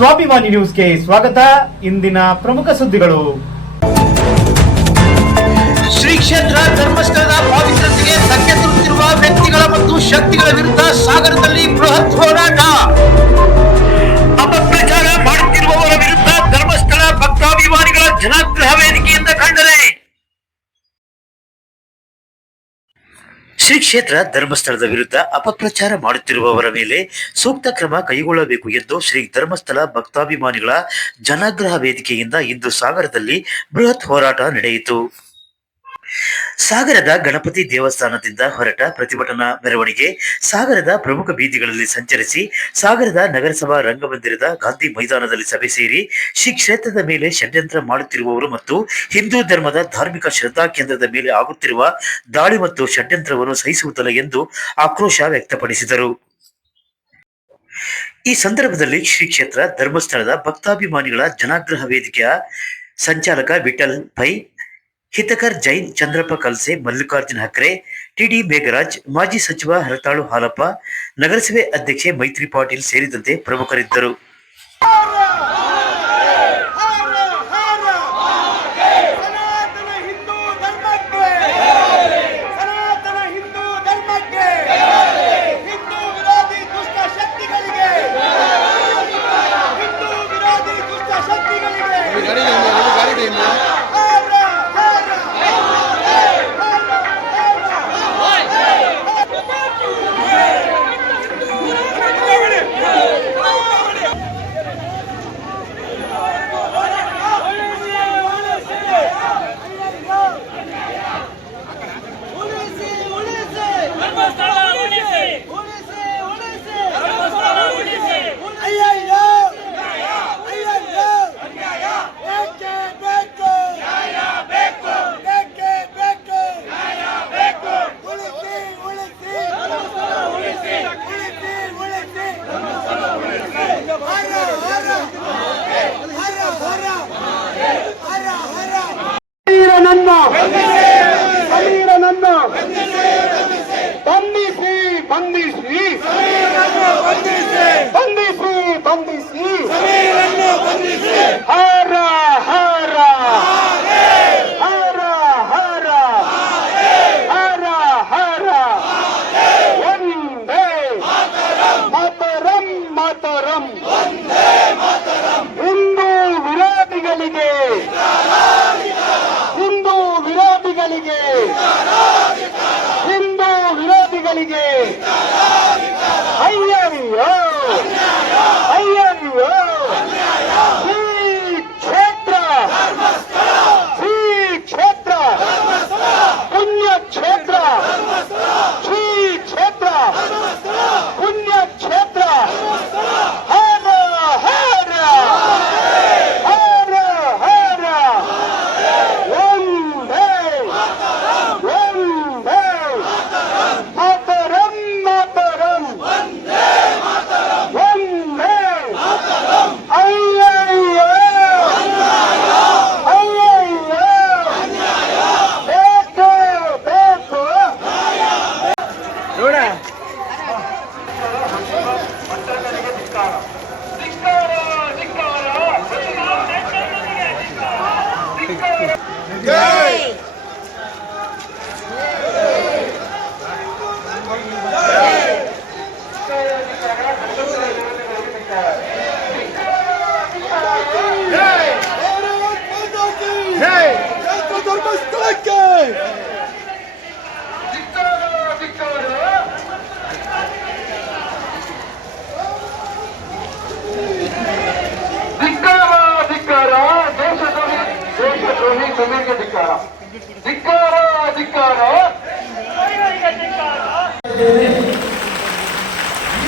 ಸ್ವಾಭಿಮಾನಿ ನ್ಯೂಸ್ಗೆ ಸ್ವಾಗತ. ಇಂದಿನ ಪ್ರಮುಖ ಸುದ್ದಿಗಳು. ಶ್ರೀ ಕ್ಷೇತ್ರ ಧರ್ಮಸ್ಥಳದ ಪವಿತ್ರತೆಗೆ ಧಕ್ಕೆ ತರುತ್ತಿರುವ ವ್ಯಕ್ತಿಗಳ ಮತ್ತು ಶಕ್ತಿಗಳ ವಿರುದ್ಧ ಸಾಗರದಲ್ಲಿ ಬೃಹತ್ ಹೋರಾಟ. ಅಪಪ್ರಚಾರ ಮಾಡುತ್ತಿರುವವರ ವಿರುದ್ಧ ಧರ್ಮಸ್ಥಳ ಭಕ್ತಾಭಿಮಾನಿಗಳ ಜನಾಗ್ರಹ ವೇದಿಕೆಯಿಂದ ಖಂಡನೆ. ಶ್ರೀ ಕ್ಷೇತ್ರ ಧರ್ಮಸ್ಥಳದ ವಿರುದ್ಧ ಅಪಪ್ರಚಾರ ಮಾಡುತ್ತಿರುವವರ ಮೇಲೆ ಸೂಕ್ತ ಕ್ರಮ ಕೈಗೊಳ್ಳಬೇಕು ಎಂದು ಶ್ರೀ ಧರ್ಮಸ್ಥಳ ಭಕ್ತಾಭಿಮಾನಿಗಳ ಜನಾಗ್ರಹ ವೇದಿಕೆಯಿಂದ ಇಂದು ಸಾಗರದಲ್ಲಿ ಬೃಹತ್ ಹೋರಾಟ ನಡೆಯಿತು. ಸಾಗರದ ಗಣಪತಿ ದೇವಸ್ಥಾನದಿಂದ ಹೊರಟ ಪ್ರತಿಭಟನಾ ಮೆರವಣಿಗೆ ಸಾಗರದ ಪ್ರಮುಖ ಬೀದಿಗಳಲ್ಲಿ ಸಂಚರಿಸಿ ಸಾಗರದ ನಗರಸಭಾ ರಂಗಮಂದಿರದ ಗಾಂಧಿ ಮೈದಾನದಲ್ಲಿ ಸಭೆ ಸೇರಿ ಶ್ರೀ ಕ್ಷೇತ್ರದ ಮೇಲೆ ಷಡ್ಯಂತ್ರ ಮಾಡುತ್ತಿರುವವರು ಮತ್ತು ಹಿಂದೂ ಧರ್ಮದ ಧಾರ್ಮಿಕ ಶ್ರದ್ಧಾ ಕೇಂದ್ರದ ಮೇಲೆ ಆಗುತ್ತಿರುವ ದಾಳಿ ಮತ್ತು ಷಡ್ಯಂತ್ರವನ್ನು ಸಹಿಸುವುದಿಲ್ಲ ಎಂದು ಆಕ್ರೋಶ ವ್ಯಕ್ತಪಡಿಸಿದರು. ಈ ಸಂದರ್ಭದಲ್ಲಿ ಶ್ರೀ ಕ್ಷೇತ್ರ ಧರ್ಮಸ್ಥಳದ ಭಕ್ತಾಭಿಮಾನಿಗಳ ಜನಾಗ್ರಹ ವೇದಿಕೆಯ ಸಂಚಾಲಕ ವಿಠಲ್ ಪೈ, ಹಿತಕರ್ ಜೈನ್, ಚಂದ್ರಪ್ಪ ಕಲ್ಸೆ, ಮಲ್ಲಿಕಾರ್ಜುನ ಹಕ್ರೆ, ಟಿಡಿ ಮೇಘರಾಜ್, ಮಾಜಿ ಸಚಿವ ಹರತಾಳು ಹಾಲಪ್ಪ, ನಗರಸಭೆ ಅಧ್ಯಕ್ಷೆ ಮೈತ್ರಿ ಪಾಟೀಲ್ ಸೇರಿದಂತೆ ಪ್ರಮುಖರಿದ್ದರು.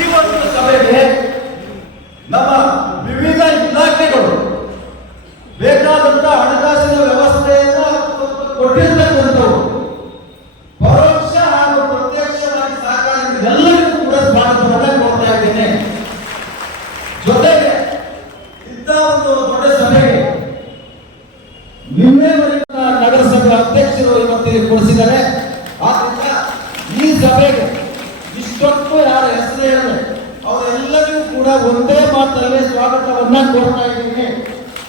ಈ ಒಂದು ಸಭೆಗೆ ನಮ್ಮ ವಿವಿಧ ಇಲಾಖೆಗಳು ಬೇಕಾದಂತ ಹಣಕಾಸಿನ ವ್ಯವಸ್ಥೆಯನ್ನು ಕೊಟ್ಟಿರ್ತಕ್ಕಂಥವು ಪರೋಕ್ಷ ಹಾಗೂ ಪ್ರತ್ಯಕ್ಷವಾಗಿ ಸಹಕಾರ ಎಲ್ಲರಿಗೂ ಕೂಡ ಸ್ವಾಗತವನ್ನು ಕೊಡ್ತಾ ಇದ್ದೇನೆ. ಜೊತೆಗೆ ಇಂಥ ಒಂದು ದೊಡ್ಡ ಸಭೆಗೆ ನಿನ್ನೆ ನಗರಸಭೆ ಅಧ್ಯಕ್ಷರು ಇವತ್ತಿಗೆ ಕೊಡಿಸಿದ್ದಾರೆ. ಆದ್ರಿಂದ ಈ ಸಭೆಗೆ ಇಷ್ಟೊತ್ತು ಯಾರ ಹೆಸರು ಹೇಳಿದ್ರೆ ಅವರೆಲ್ಲರಿಗೂ ಕೂಡ ಒಂದೇ ಮಾತಲ್ಲಿ ಸ್ವಾಗತವನ್ನ ಕೋರ್ತಾ ಇದ್ದೀನಿ.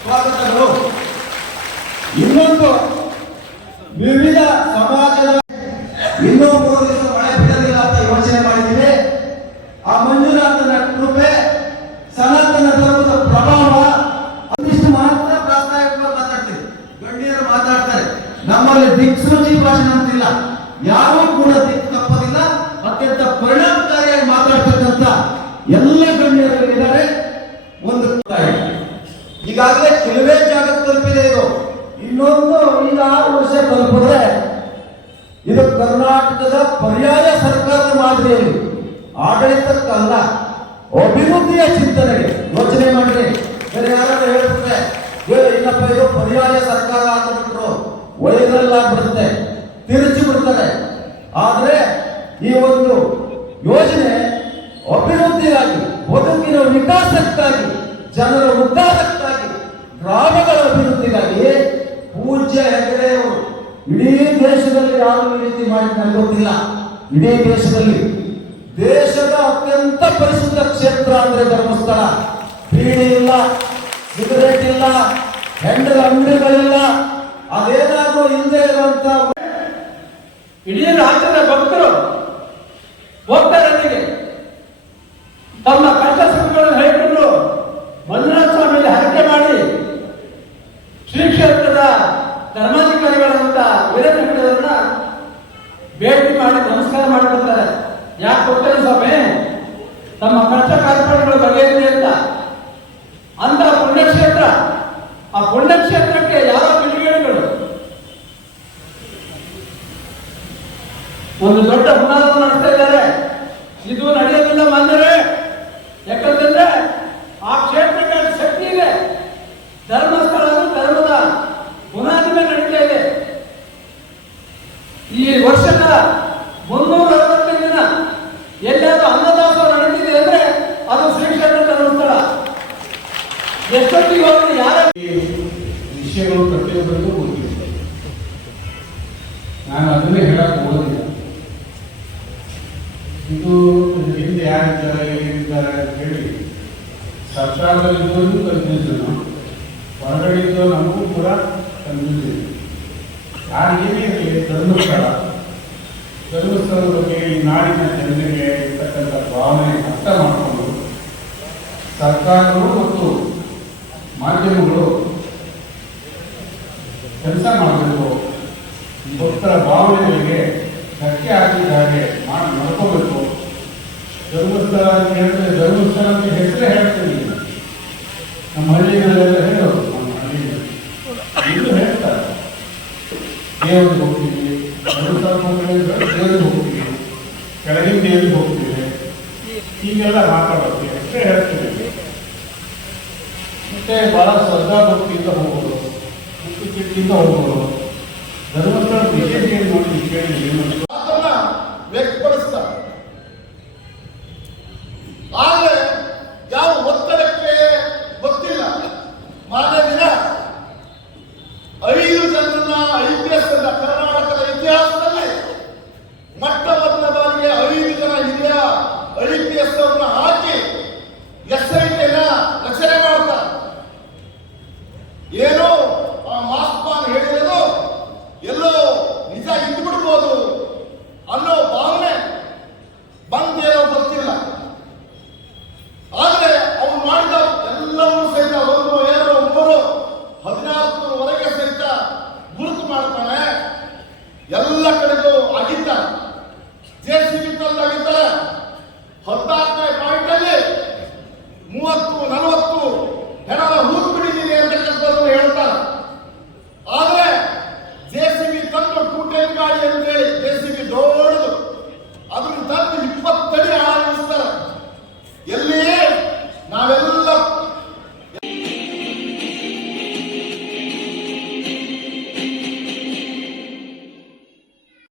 ಸ್ವಾಗತಗಳು. ಇನ್ನೊಂದು ವಿವಿಧ ಸಮಾಜದ ಇನ್ನೂ 3 ದಿವಸ ಮಳೆ ಬಿಡಲಿಲ್ಲ ಅಂತ ಯೋಚನೆ ಮಾಡಿದ್ದೀವಿ. ಆ ಮಂಜುನಾಥನ ಕೃಪೆ, ಸನಾತನ ಧರ್ಮದ ಪ್ರಭಾವ ಒಂದಿಷ್ಟು ಮಾತ್ರ ಪ್ರಾಸ್ತಾವಿಕವಾಗಿ ಮಾತಾಡ್ತೀವಿ. ಗಣ್ಯರು ಮಾತಾಡ್ತಾರೆ. ನಮ್ಮಲ್ಲಿ ದಿಕ್ಸೂಚಿ ಭಾಷಣ ಅಂತಿಲ್ಲ. ಯಾರೂ ಕೂಡ ದಿಕ್ಕು ತಪ್ಪದಿಲ್ಲ. ಅತ್ಯಂತ ಪರಿಣಾಮಕಾರಿಯಾಗಿ ಮಾತಾಡ್ತಕ್ಕಂಥ ಎಲ್ಲ ಗಣ್ಯರು ಇದ್ದಾರೆ. ಒಂದು ಈಗಾಗಲೇ ಕೆಲವೇ ಜಾಗಕ್ಕೆ ತಲುಪಿದೆ ಇದು. ಇನ್ನೊಂದು 5-6 ವರ್ಷ ತಲುಪಿದ್ರೆ ಇದು ಕರ್ನಾಟಕದ ಪರ್ಯಾಯ ಸರ್ಕಾರದ ಮಾದರಿಯಲ್ಲಿ ಆಡಳಿತಕ್ಕಲ್ಲ, ಅಭಿವೃದ್ಧಿಯ ಚಿಂತನೆಗೆ ಯೋಚನೆ ಮಾಡ್ರಿ. ಬೇರೆ ಯಾರಾದ್ರೂ ಹೇಳ್ಬಿಟ್ರೆ ಇಲ್ಲಪ್ಪ ಇದು ಪರ್ಯಾಯ ಸರ್ಕಾರ ಆಗಿಬಿಟ್ರು ಒಳ್ಳೆದಲ್ಲ ಬಿಡುತ್ತೆ, ತಿರುಚಿ ಬಿಡ್ತಾರೆ. ಆದ್ರೆ ಈ ಒಂದು ಯೋಜನೆ ಅಭಿವೃದ್ಧಿಗಾಗಿ, ಬದುಕಿನ ವಿಕಾಸಕ್ಕಾಗಿ, ಜನರ ಉದ್ಧಾರಕ್ಕಾಗಿ, ಗ್ರಾಮಗಳ ಅಭಿವೃದ್ಧಿಗಾಗಿ ಪೂಜ್ಯ ಹೆಗಡೆ ಅವರು ಇಡೀ ದೇಶದಲ್ಲಿ ಯಾರು ಈ ರೀತಿ ಮಾಡಿ ನನಗೆ ಗೊತ್ತಿಲ್ಲ. ಇಡೀ ದೇಶದಲ್ಲಿ ದೇಶದ ಅತ್ಯಂತ ಪರಿಶುದ್ಧ ಕ್ಷೇತ್ರ ಅಂದ್ರೆ ಧರ್ಮಸ್ಥಳ. ಬೀಡಿ ಇಲ್ಲ, ಸಿಗರೇಟ್ ಇಲ್ಲ, ಹೆಂಡರ ಅಂಗಡಿಗಳಿಲ್ಲ. ಅದೇನಾದ್ರೂ ಇಲ್ಲದೆ ಇರುವಂತ ಇಡೀ ರಾಜ್ಯದ ಭಕ್ತರು ಹೋಗ್ತಾರೆ ಅಲ್ಲಿಗೆ. ತಮ್ಮ ಕಷ್ಟ ಸುಖಗಳನ್ನು ಹೇಳಿಕೊಂಡು ಮಂಜುನಾಥ ಸ್ವಾಮಿಯಲ್ಲಿ ಹರಕೆ ಮಾಡಿ ಶ್ರೀ ಕ್ಷೇತ್ರದ ಧರ್ಮಾಧಿಕಾರಿಗಳಂತ ವೀರೇಂದ್ರರನ್ನ ಭೇಟಿ ಮಾಡಿ ನಮಸ್ಕಾರ ಮಾಡಿಕೊಡ್ತಾರೆ. ಯಾಕೆ ಹೋಗ್ತಾರೆ ಸ್ವಾಮಿ? ತಮ್ಮ ಕಷ್ಟ ಕಾರ್ಪಣ್ಯಗಳು ಬಗೆಹರಿದೆ ಅಂತ ಪುಣ್ಯಕ್ಷೇತ್ರ. ಆ ಪುಣ್ಯಕ್ಷೇತ್ರಕ್ಕೆ ಯಾವ ಕಿಡಿಗೇಡಿಗಳು ಒಂದು ದೊಡ್ಡ ಹುನ್ನಾರ ನಡೆಸ್ತಾ ಇದ್ದಾರೆ. ಇದು ನಡೆಯೋದಿಲ್ಲ ಮಾನ್ಯರೇ. ಯಾಕಂತಂದ್ರೆ ಆ ಕ್ಷೇತ್ರಕ್ಕೆ ಶಕ್ತಿ ಇದೆ. ಧರ್ಮಸ್ಥಳ ಧರ್ಮದ ಬುನಾದಿ ಮೇಲೆ ನಡೀತಾ ಇದೆ. ಈ ವರ್ಷದ 365 ದಿನ ಎಲ್ಲಾದ್ರೂ ಅನ್ನದಾಸೋಹ ನಡೀತಿದೆ ಅಂದ್ರೆ ಅದು ಶ್ರೀ ಕ್ಷೇತ್ರ ಧರ್ಮಸ್ಥಳ. ಎಷ್ಟೊತ್ತಿಗೆ ಹೋಗಿ ಯಾರ ವಿಷಯಗಳು ಪ್ರತಿಯೊಬ್ಬರಿಗೂ ಗೊತ್ತಿದೆ. ನಾನು ಅದನ್ನೇ ಹೇಳಕ್ ಹೋಗೋದಿಲ್ಲ. ಇದು ಹಿಂದೆ ಯಾರಿದ್ದಾರೆ, ಏನಿದ್ದಾರೆ ಅಂತ ಹೇಳಿ ಸರ್ಕಾರದಲ್ಲಿ ಇದ್ದವರಿಗೂ ಕನ್ಫ್ಯೂಷನ್, ಹೊರಗಡೆ ಇದ್ದೋ ನಮಗೂ ಕೂಡ ಕನ್ಫ್ಯೂಷನ್. ಯಾರಿಗೇನೇ ಇರಲಿ, ಧರ್ಮಸ್ಥಳದ ಬಗ್ಗೆ ಈ ನಾಡಿನ ಜನರಿಗೆ ಇರ್ತಕ್ಕಂಥ ಭಾವನೆ ಅರ್ಥ ಮಾಡಿಕೊಂಡು ಸರ್ಕಾರಗಳು ಮತ್ತು ಮಾಧ್ಯಮಗಳು ಕೆಲಸ ಮಾಡಬೇಕು. ಭಕ್ತರ ಭಾವನೆಗಳಿಗೆ ಧಕ್ಕೆ ಹಾಕಿದ ಹಾಗೆ ಮಾಡಿ ನಡ್ಕೋಬೇಕು. ಧರ್ಮಸ್ಥಳ ಅಂತ ಹೇಳಿದ್ರೆ ಧರ್ಮಸ್ಥಳ ಅಂತ ಹೆಸರೇ ಹೇಳ್ತೀವಿ. ನಮ್ಮ ಹಳ್ಳಿನಲ್ಲೆಲ್ಲ ಹೇಳೋದು, ನಮ್ಮ ಹಳ್ಳಿನಲ್ಲಿ ಇಲ್ಲೂ ಹೇಳ್ತಾರೆ, ದೇವರಿಗೆ ಹೋಗ್ತೀವಿ, ಧರ್ಮಸ್ಥಳ ದೇವರಿಗೆ ಹೋಗ್ತೀವಿ, ಕೆಳಗಿನ ದೇವರಿಗೆ ಹೋಗ್ತೀವಿ, ಹೀಗೆಲ್ಲ ಮಾತಾಡೋದು ಹೆಸರೇ ಹೇಳ್ತೀವಿ. ಮತ್ತೆ ಬಹಳ ಶ್ರದ್ಧಾ ಭಕ್ತಿಯಿಂದ ಹೋಗೋದು, ಮುಕ್ತಿಯಿಂದ ಹೋಗೋದು. ಧರ್ಮಸ್ಥಳ ವಿಶೇಷ ಏನು